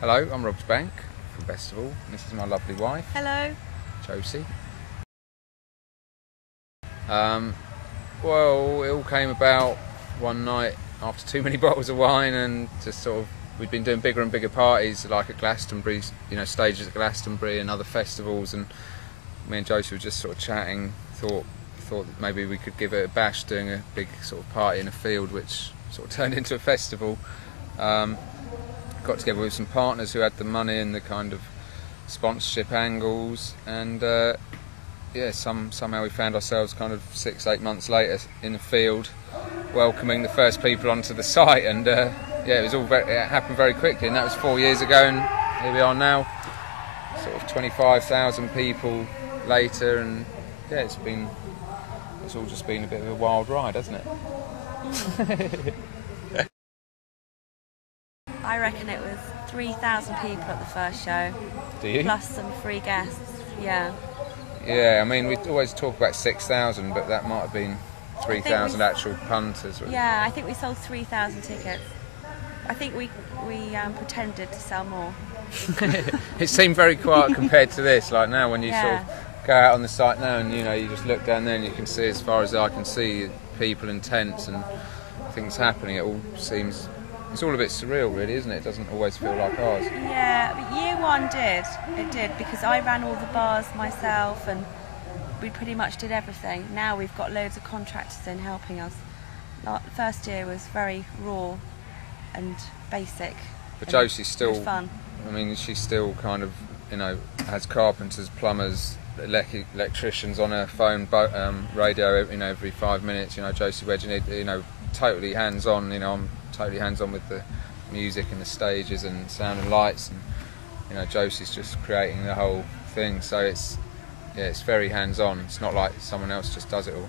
Hello, I'm Rob Bank from Bestival, and this is my lovely wife. Hello. Josie. Well, it all came about one night after too many bottles of wine, and just sort of we'd been doing bigger and bigger parties, like at Glastonbury, stages at Glastonbury and other festivals, and me and Josie were just sort of chatting. Thought that maybe we could give it a bash, doing a big sort of party in a field, which sort of turned into a festival. Got together with some partners who had the money and the kind of sponsorship angles, and somehow we found ourselves kind of 6-8 months later in the field, welcoming the first people onto the site, and it happened very quickly, and that was 4 years ago, and here we are now, sort of 25,000 people later, and yeah, it's all just been a bit of a wild ride, hasn't it? I reckon it was 3,000 people at the first show. Do you? Plus some free guests, yeah. Yeah, I mean, we always talk about 6,000, but that might have been 3,000 actual punters. Yeah, I think we sold 3,000 tickets. I think we pretended to sell more. It seemed very quiet compared to this. Like now, when you sort of go out on the site now, and you just look down there and you can see, as far as I can see, people in tents and things happening. It all seems. It's all a bit surreal, really, isn't it? It doesn't always feel like ours. Yeah, but year one did. It did, because I ran all the bars myself and we pretty much did everything. Now we've got loads of contractors in helping us. The first year was very raw and basic. But Josie's still fun. I mean, she's still kind of, has carpenters, plumbers, electricians on her phone, radio, every 5 minutes. Josie Wedge, totally hands-on. I'm totally hands-on with the music and the stages and sound and lights, and Josie's just creating the whole thing. So it's very hands-on. It's not like someone else just does it all.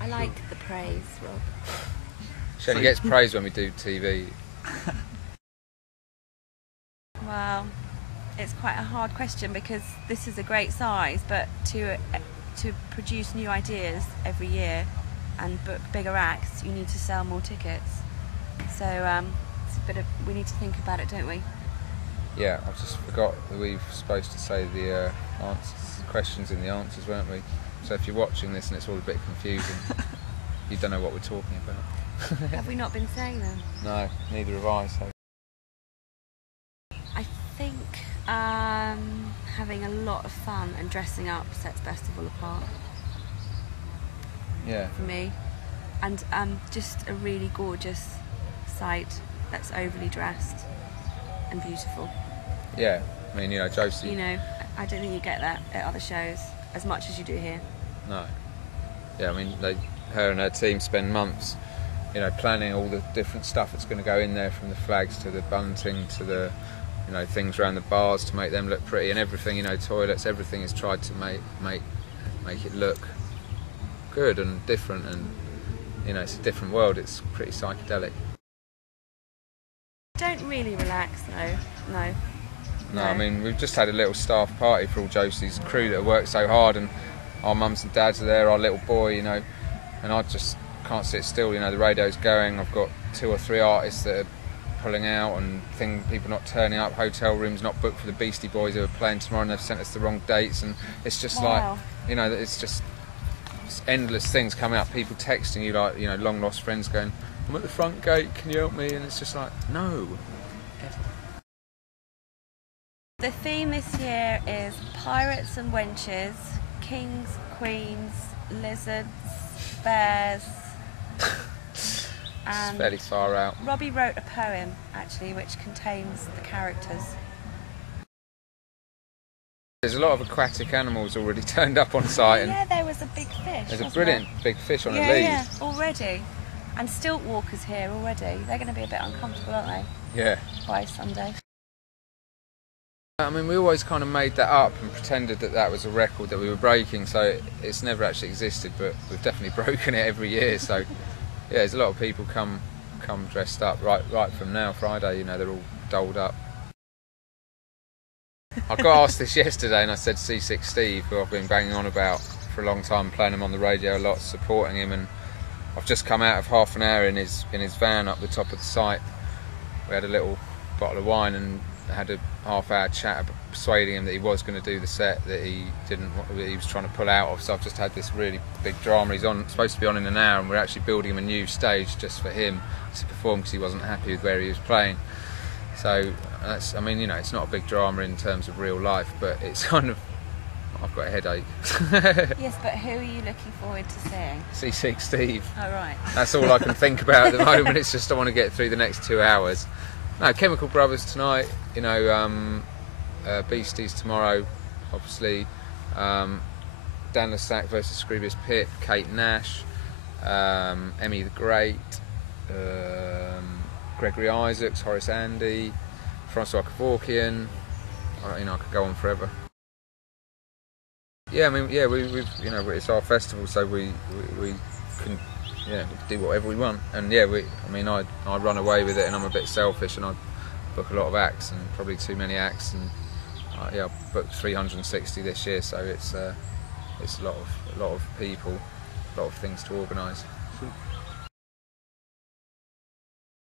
I like the praise, Rob. She only gets praise when we do TV. Well, it's quite a hard question, because this is a great size, but to produce new ideas every year and book bigger acts, you need to sell more tickets. So it's a bit of, we need to think about it, don't we? Yeah, I just forgot that we were supposed to say the questions in the answers, weren't we? So if you're watching this and it's all a bit confusing, you don't know what we're talking about. Have we not been saying them? No, neither have I. So I think having a lot of fun and dressing up sets Bestival apart. Yeah. For me, and just a really gorgeous site that's overly dressed and beautiful. Yeah, I mean, Josie. I don't think you get that at other shows as much as you do here. No. Yeah, I mean, her and her team spend months, planning all the different stuff that's going to go in there, from the flags to the bunting to the, things around the bars to make them look pretty, and everything, toilets, everything is tried to make it look good and different, and it's a different world. It's pretty psychedelic. Don't really relax, no. No, I mean, we've just had a little staff party for all Josie's crew that have worked so hard, and our mums and dads are there, our little boy, and I just can't sit still. The radio's going. I've got 2 or 3 artists that are pulling out, and people not turning up, hotel rooms not booked for the Beastie Boys who are playing tomorrow, and they've sent us the wrong dates, and it's just it's just endless things coming up, people texting you, like, long lost friends going, I'm at the front gate, can you help me? And it's just like, no. The theme this year is pirates and wenches, kings, queens, lizards, bears. It's fairly far out. Robbie wrote a poem, actually, which contains the characters. There's a lot of aquatic animals already turned up on site. Yeah, there was a big fish. There's a brilliant big fish on a lead. Yeah, already. And stilt walkers here already. They're going to be a bit uncomfortable, aren't they? Yeah. By Sunday. I mean, we always kind of made that up and pretended that was a record that we were breaking, so it's never actually existed, but we've definitely broken it every year. So yeah, there's a lot of people come dressed up right from now, Friday, they're all dolled up. I got asked this yesterday, and I said C6 Steve, who I've been banging on about for a long time, playing him on the radio a lot, supporting him, and I've just come out of half an hour in his van up the top of the site. We had a little bottle of wine, and had a half-hour chat persuading him that he was going to do the set that he didn't, that he was trying to pull out of. So I've just had this really big drama. He's supposed to be on in an hour, and we're actually building him a new stage just for him to perform because he wasn't happy with where he was playing. So that's, I mean, you know, it's not a big drama in terms of real life, but it's kind of, I've got a headache. Yes, but who are you looking forward to seeing? Seasick Steve. Oh, right. That's all I can think about at the moment. It's just I want to get through the next 2 hours. No, Chemical Brothers tonight, you know, Beasties tomorrow, obviously, Dan Le Sac versus Scroobius Pip, Kate Nash, Emmy the Great, Gregory Isaacs, Horace Andy, Francois Kevorkian. You know, I could go on forever. Yeah, I mean, yeah, we've you know, it's our festival, so we can, yeah, do whatever we want. And yeah, I mean, I run away with it, and I'm a bit selfish, and I book a lot of acts, and probably too many acts, and yeah, I booked 360 this year, so it's a lot of people, a lot of things to organise.